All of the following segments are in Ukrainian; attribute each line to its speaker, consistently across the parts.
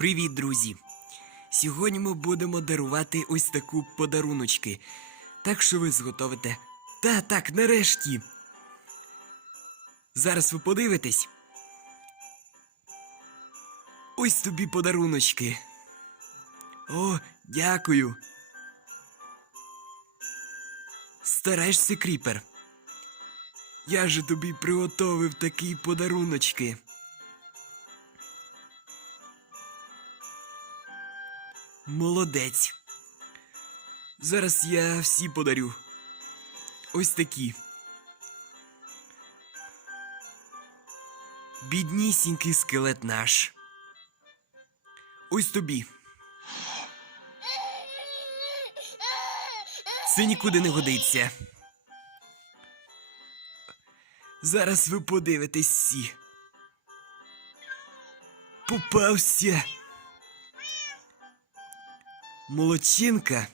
Speaker 1: Привіт, друзі! Сьогодні ми будемо дарувати ось таку подаруночки. Так що ви зготовите. Та так, нарешті. Зараз ви подивитесь. Ось тобі подаруночки. О, дякую. Стараєшся, кріпер. Я же тобі приготовив такі подаруночки. Молодець. Зараз я всі подарю. Ось такі. Біднісінький скелет наш. Ось тобі. Це нікуди не годиться. Зараз ви подивитесь всі. Попався. Молодчинка.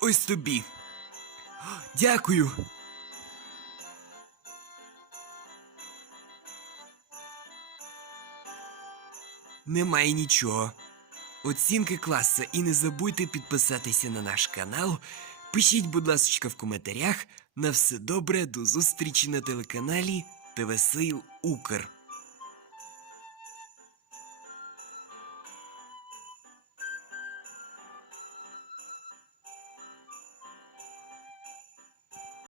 Speaker 1: Ось тобі. Дякую. Немає нічого. Оцінки класа і не забудьте підписатися на наш канал. Пишіть, будь ласка, в коментарях. На все добре, до зустрічі на телеканалі ТВ Укр.